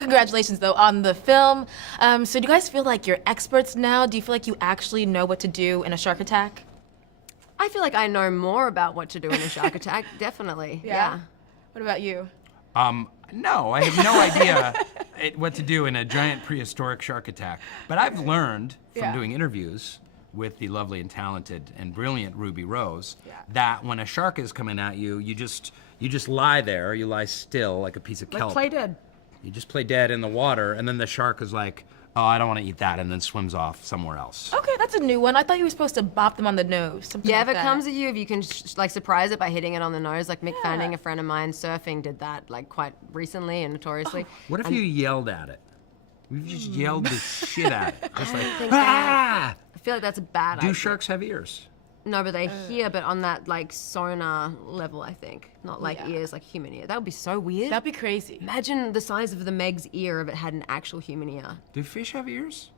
Congratulations, though, on the film. So do you guys feel like you're experts now? Do you feel like you actually know what to do in a shark attack? I feel like I know more about what to do in a shark attack, definitely. Yeah. What about you? No, I have no idea what to do in a giant prehistoric shark attack. But I've learned from doing interviews with the lovely and talented and brilliant Ruby Rose that when a shark is coming at you, you just lie there, you lie still like a piece of kelp. Like play dead. You just play dead in the water, and then the shark is like, oh, I don't want to eat that, and then swims off somewhere else. Okay, that's a new one. I thought you were supposed to bop them on the nose. Something Yeah, like if it that. comes at you, if you can like surprise it by hitting it on the nose, like Mick Fanning, a friend of mine, surfing, did that like quite recently and notoriously. What if you yelled at it? You just yelled the shit at it. Just like, think ah! I feel like that's a bad idea. Do sharks have ears? No, but they hear, but on that like sonar level, I think. Not like ears, like human ear. That would be so weird. That'd be crazy. Imagine the size of the Meg's ear if it had an actual human ear. Do fish have ears?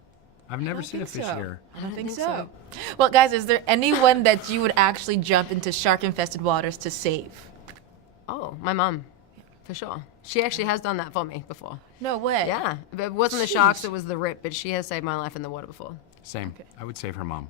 I've never seen a fish ear. I don't think so. Well, guys, is there anyone that you would actually jump into shark-infested waters to save? Oh, my mum, for sure. She actually has done that for me before. No way. Yeah, it wasn't the sharks, it was the rip, but she has saved my life in the water before. Same. Okay. I would save her mom.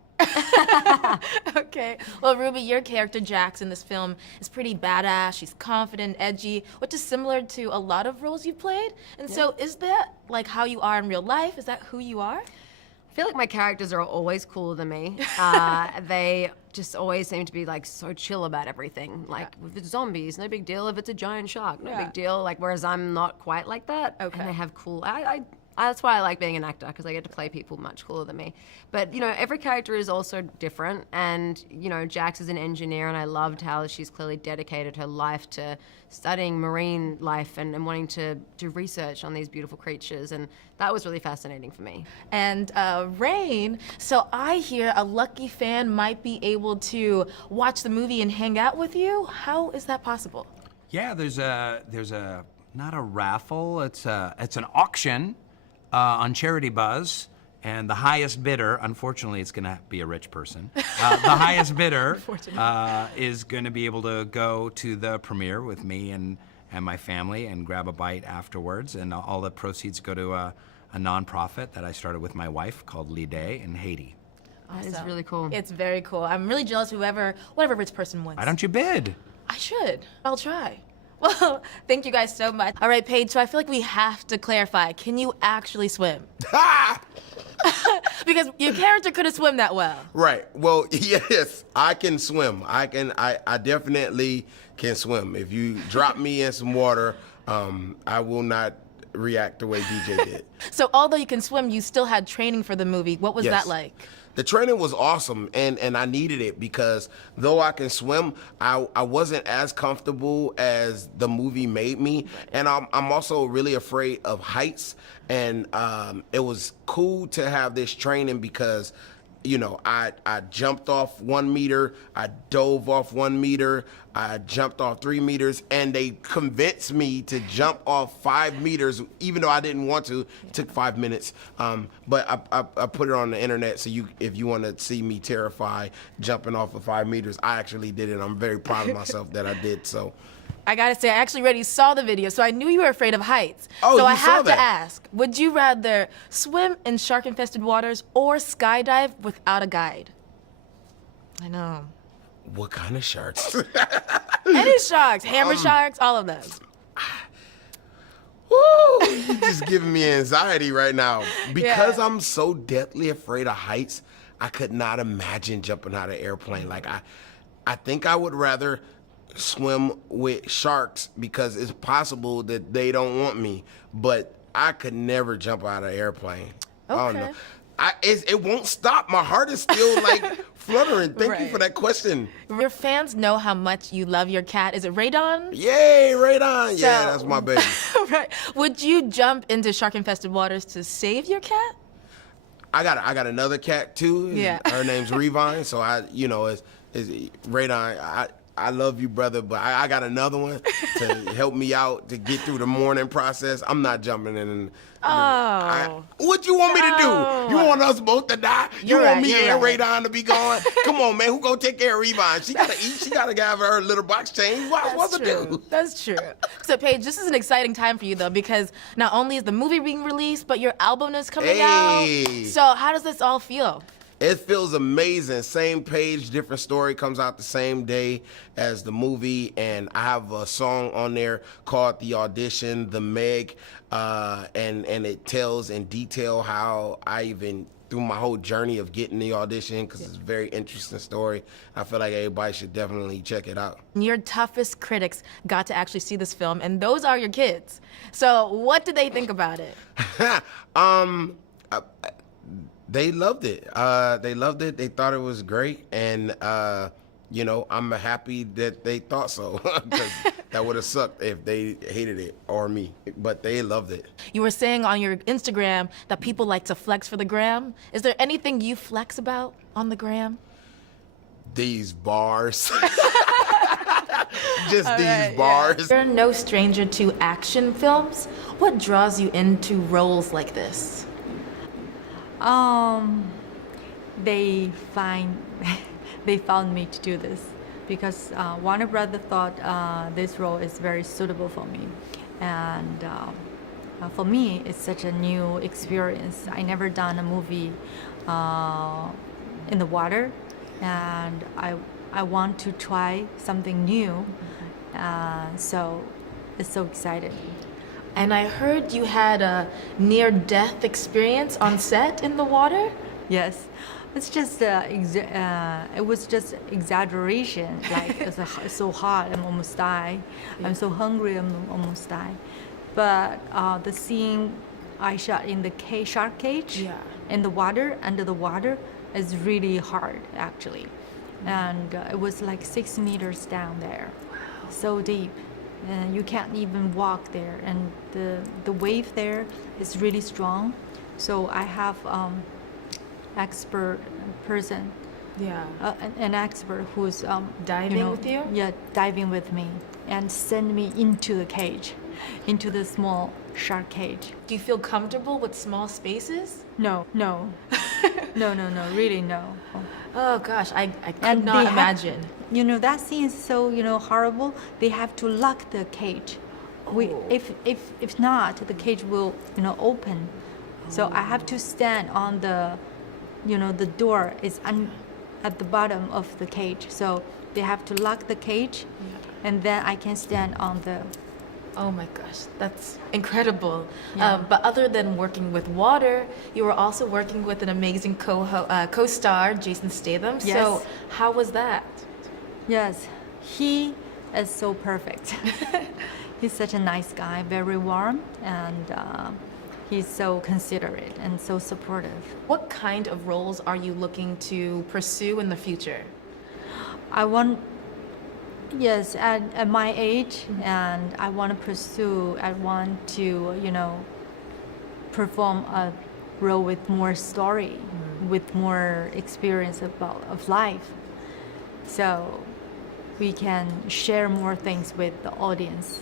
Okay. Well, Ruby, your character, Jax, in this film is pretty badass. She's confident, edgy, which is similar to a lot of roles you've played. And so is that like how you are in real life? Is that who you are? I feel like my characters are always cooler than me. They just always seem to be like so chill about everything. Like if it's zombies, no big deal. If it's a giant shark, no big deal. Like whereas I'm not quite like that. Okay. And they have cool. That's why I like being an actor, because I get to play people much cooler than me. But, you know, every character is also different. And, you know, Jax is an engineer, and I loved how she's clearly dedicated her life to studying marine life and wanting to do research on these beautiful creatures. And that was really fascinating for me. And Rainn, so I hear a lucky fan might be able to watch the movie and hang out with you. How is that possible? Yeah, there's a not a raffle. It's an auction on Charity Buzz, and the highest bidder, unfortunately, it's going to be a rich person. The highest bidder is going to be able to go to the premiere with me and my family and grab a bite afterwards, and all the proceeds go to a nonprofit that I started with my wife called Lide in Haiti. That is really cool. It's very cool. I'm really jealous whatever rich person wins. Why don't you bid? I should. I'll try. Well, thank you guys so much. All right, Paige, so I feel like we have to clarify. Can you actually swim? Because your character couldn't swim that well. Right. Well, yes, I can swim. I definitely can swim. If you drop me in some water, I will not react the way DJ did. So although you can swim, you still had training for the movie. What was that like? The training was awesome, and I needed it because though I can swim, I wasn't as comfortable as the movie made me, and I'm also really afraid of heights, and it was cool to have this training because, you know, I jumped off 1 meter, I dove off 1 meter, I jumped off 3 meters, and they convinced me to jump off 5 meters, even though I didn't want to. It took 5 minutes, but I put it on the internet, so if you want to see me terrified jumping off of 5 meters, I actually did it. I'm very proud of myself that I did so. I gotta say, I actually already saw the video, so I knew you were afraid of heights. Oh, so you I saw have that. to ask, would you rather swim in shark-infested waters or skydive without a guide? I know. What kind of sharks? Any sharks, hammer sharks, all of them. Woo! You're just giving me anxiety right now. Because I'm so deathly afraid of heights, I could not imagine jumping out of an airplane. Like, I think I would rather swim with sharks because it's possible that they don't want me, but I could never jump out of an airplane. Okay. I don't know. It won't stop. My heart is still like fluttering. Thank you for that question. Your fans know how much you love your cat. Is it Rainn? Yay, Rainn. Yeah, that's my baby. Right. Would you jump into shark-infested waters to save your cat? I got another cat too. Yeah. Her name's Revine, so it's Rainn. I love you, brother, but I got another one to help me out to get through the mourning process. I'm not jumping in. What you want me to do? You want us both to die? You You're want right, me you're and right. Rainn to be gone? Come on, man. Who gonna take care of Revon? She gotta eat. She gotta have her little box change. What else That's to true. do? That's true. So, Paige, this is an exciting time for you, though, because not only is the movie being released, but your album is coming out. Hey. So, how does this all feel? It feels amazing. Same page, different story, comes out the same day as the movie, and I have a song on there called The Audition, The Meg, and it tells in detail how I even through my whole journey of getting the audition, because it's a very interesting story. I feel like everybody should definitely check it out. Your toughest critics got to actually see this film, and those are your kids. So, what did they think about it? They loved it. They loved it. They thought it was great, and you know, I'm happy that they thought so, because that would have sucked if they hated it or me. But they loved it. You were saying on your Instagram that people like to flex for the gram. Is there anything you flex about on the gram? These bars. Just these bars. You're no stranger to action films. What draws you into roles like this? They found me to do this because Warner Brother thought this role is very suitable for me, and for me it's such a new experience. I never done a movie in the water, and I want to try something new, so it's so excited. And I heard you had a near-death experience on set in the water? Yes, it's just it was just exaggeration. Like it's so hot, I'm almost die. I'm so hungry, I'm almost die. But the scene I shot in the shark cage, in the water, under the water, is really hard actually, and it was like 6 meters down there, so deep. And you can't even walk there, and the wave there is really strong. So I have expert person, an expert who's Diving with you? Yeah, diving with me and send me into the cage, into the small shark cage. Do you feel comfortable with small spaces? No, no, no, really no. Oh gosh, I could And not they imagine. You know, that scene is so, horrible. They have to lock the cage. If not, the cage will, open. So I have to stand on the, the door is at the bottom of the cage. So they have to lock the cage, and then I can stand on the. Oh my gosh, that's incredible. Yeah. But other than working with water, you were also working with an amazing co-star, Jason Statham. Yes. So how was that? Yes, he is so perfect. He's such a nice guy, very warm, and he's so considerate and so supportive. What kind of roles are you looking to pursue in the future? I want, yes, at my age, and I want to perform a role with more story, with more experience of life. So we can share more things with the audience.